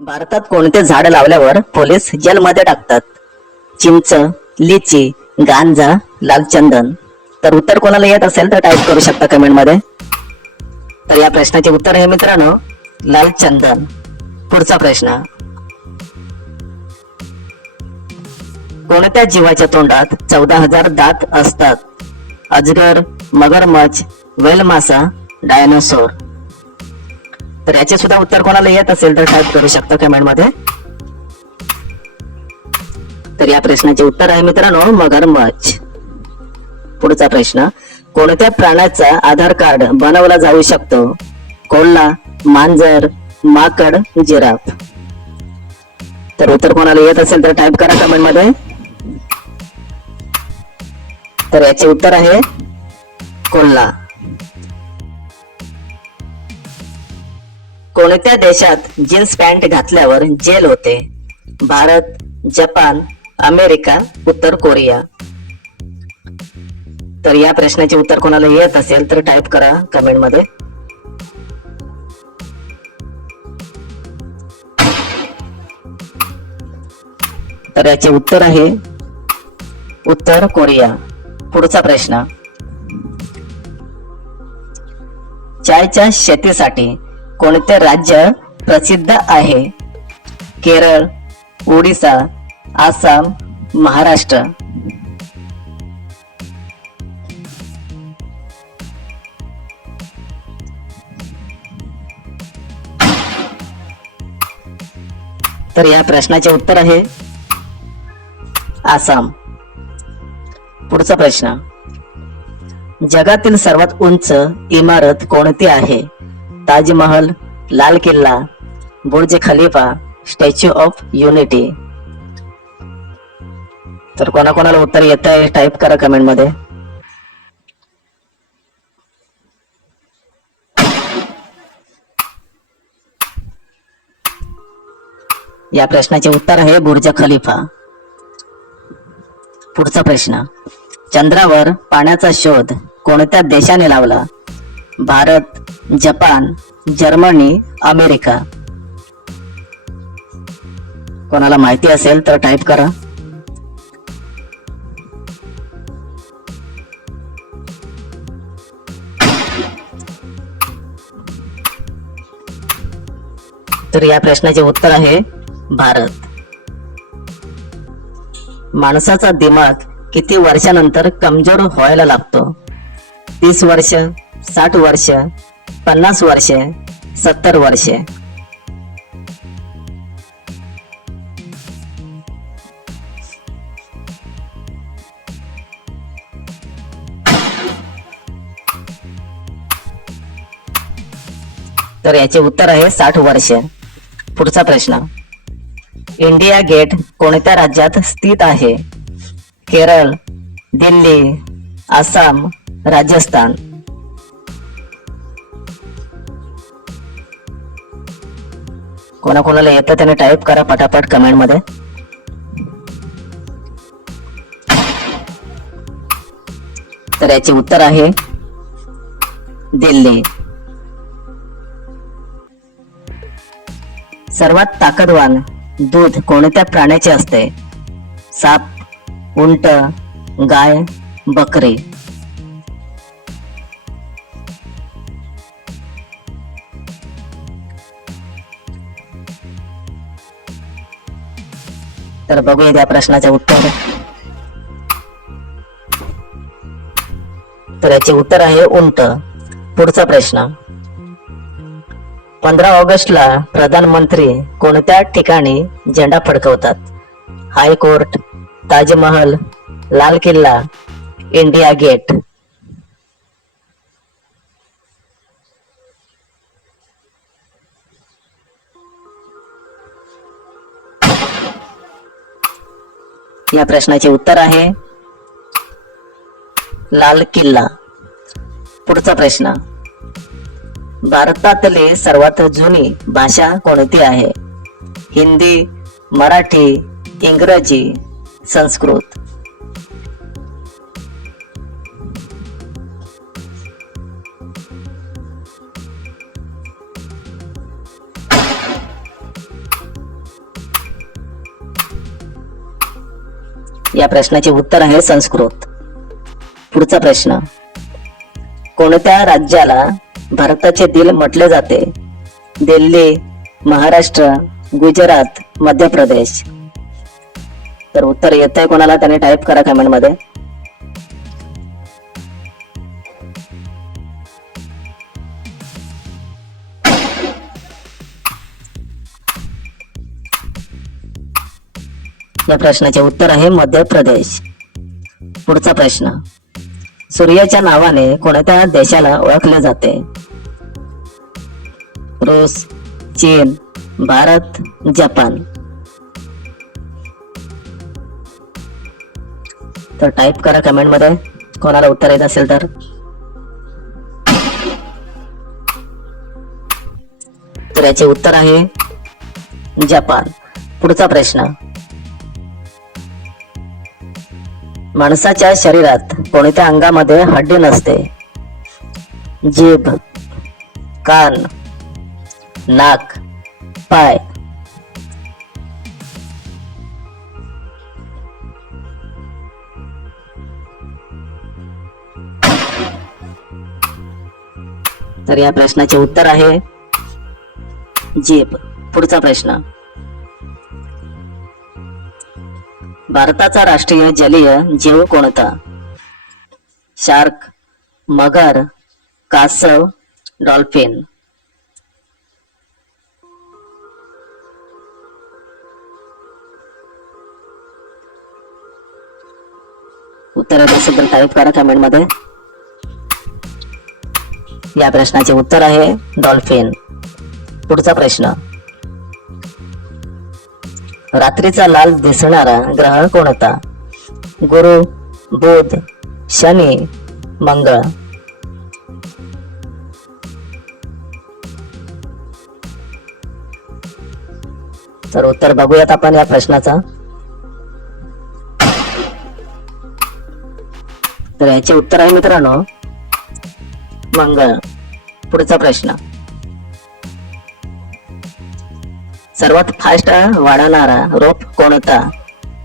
भारतात कोणते झाड लावल्यावर पोलीस जेलमध्ये टाकतात? चिंच लिची गांजा लालचंदन. तर उत्तर कोणाला येत असेल तर टाईप करू शकता कमेंटमध्ये तर या प्रश्नाचे उत्तर आहे मित्रांनो लालचंदन. पुढचा प्रश्न. कोणत्या जीवाच्या तोंडात चौदा हजार दात असतात? अजगर मगरमच्छ वेल मासा डायनोसोर. तर याचे सुद्धा उत्तर कोणाला येत असेल तर टाईप करू शकता कमेंटमध्ये तर या प्रश्नाचे उत्तर आहे मित्रांनो मगरमच्छ. पुढचा प्रश्न कोणत्या प्राण्याचा आधार कार्ड बनवला जाऊ शकतो? कोल्हा मांजर माकड जिराफ. तर उत्तर कोणाला येत असेल तर टाईप करा कमेंटमध्ये तर याचे उत्तर आहे कोल्हा. कोणत्या देशात जीन्स पॅन्ट घातल्यावर जेल होते? भारत जपान अमेरिका उत्तर कोरिया? तर या प्रश्नाचे उत्तर कोणाला येत असेल तर टाईप करा कमेंटमध्ये. तर याचे उत्तर आहे उत्तर कोरिया. पुढचा प्रश्न. चायच्या शेतीसाठी कोणते राज्य प्रसिद्ध आहे? केरळ ओडिसा आसाम महाराष्ट्र. तर या प्रश्नाचे उत्तर आहे आसाम. पुढचा प्रश्न. जगातील सर्वात उंच इमारत कोणती आहे? Taj Mahal Lal Killa Burj Khalifa Statue of Unity. तर कोणाकोणाला उत्तर येत आहे टाईप करा कमेंटमध्ये या प्रश्नाचे उत्तर आहे बुर्ज खलिफा. पुढचा प्रश्न. चंद्रावर पाण्याचा शोध कोणत्या देशाने लावला? Bharat Japan Germany America. कोणाला माहिती असेल तर टाईप करा. तर या प्रश्नाचे उत्तर आहे भारत. माणसाचा दिमाग किती वर्षानंतर कमजोर व्हायला लागतो? तीस वर्ष साठ वर्ष पन्नास वर्षे सत्तर वर्षे. तर याचे उत्तर आहे साठ वर्ष. पुढचा प्रश्न. इंडिया गेट कोणत्या राज्यात स्थित आहे? केरळ दिल्ली आसाम राजस्थान. कोणाकोणाला येतं त्याने टाईप करा पटापट कमेंटमध्ये तर याचे उत्तर आहे दिल्ली. सर्वात ताकदवान दूध कोणत्या प्राण्याचे असते? साप उंट गाय बकरी. तर बघूया त्या प्रश्नाचे उत्तर. तर याचे उत्तर आहे उंट. पुढचा प्रश्न. पंधरा ऑगस्टला प्रधानमंत्री कोणत्या ठिकाणी झेंडा फडकवतात? हायकोर्ट ताजमहल लाल किल्ला इंडिया गेट. या प्रश्नाचे उत्तर आहे. लाल किल्ला. पुढचा प्रश्न. भारतातली सर्वात जुनी भाषा कोणती आहे? हिंदी मराठी इंग्रजी संस्कृत. या प्रश्नाचे उत्तर आहे संस्कृत. पुढचा प्रश्न. कोणत्या राज्याला भारताचे दिल म्हटले जाते? दिल्ली महाराष्ट्र गुजरात मध्य प्रदेश. तर उत्तर येत आहे कोणाला? त्याने टाईप करा कमेंट या प्रश्नाचे उत्तर आहे मध्य प्रदेश. पुढचा प्रश्न. सूर्याच्या नावाने कोणत्या देशाला ओळखले जाते? रूस चीन भारत जपान. तर टाईप करा कमेंटमध्ये. कोणाला उत्तर येत असेल तर? तर याचे उत्तर आहे जपान. पुढचा प्रश्न. माणसाच्या शरीरात कोणत्या अंगामध्ये हड्डी नसते? जीभ कान नाक पाय. तर या प्रश्नाचे उत्तर आहे जीभ. पुढचा प्रश्न. भारताचा राष्ट्रीय जलीय जीव कोणता? शार्क मगर कासव डॉल्फिन. उत्तर येत असेल टाईप करा कमेंटमध्ये. या प्रश्नाचे उत्तर आहे डॉल्फिन. पुढचा प्रश्न. रात्रीचा लाल दिसणारा ग्रह कोणता गुरु बुध शनी मंगळ. तर उत्तर बघूयात आपण या प्रश्नाचा. तर याचे उत्तर आहे मित्रांनो मंगळ. पुढचा प्रश्न. सर्वात फास्ट वाढणारा रोप कोणता?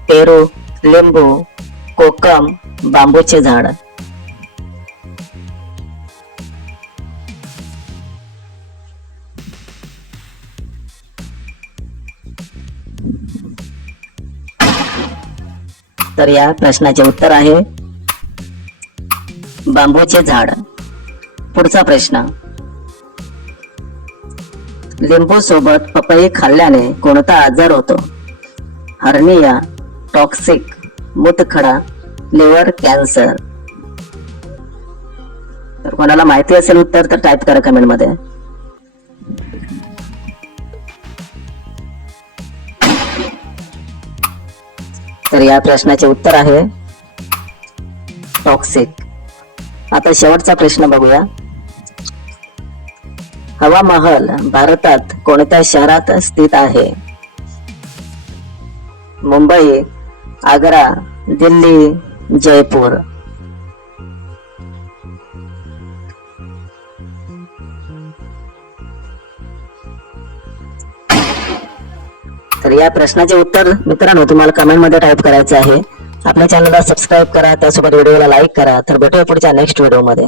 पेरू लिंबू कोकम बांबूचे झाड. तर या प्रश्नाचे उत्तर आहे बांबूचे झाड. पुढचा प्रश्न. लिंबू सोबत पपई खाल्ल्याने कोणता आजार होतो? हर्निया टॉक्सिक मूतखडा लिव्हर कॅन्सर. तर कोणाला माहिती असेल उत्तर तर टाईप करा कमेंटमध्ये. तर या प्रश्नाचे उत्तर आहे टॉक्सिक. आता शेवटचा प्रश्न बघूया. हवा महल भारतात कोणत्या शहरात स्थित आहे? मुंबई आग्रा दिल्ली जयपूर. तर या प्रश्नाचे उत्तर मित्रांनो तुम्हाला कमेंटमध्ये टाईप करायचे आहे. आपल्या चॅनलला सबस्क्राईब करा त्यासोबत व्हिडिओला लाईक करा. तर भेटूया पुढच्या नेक्स्ट व्हिडिओमध्ये.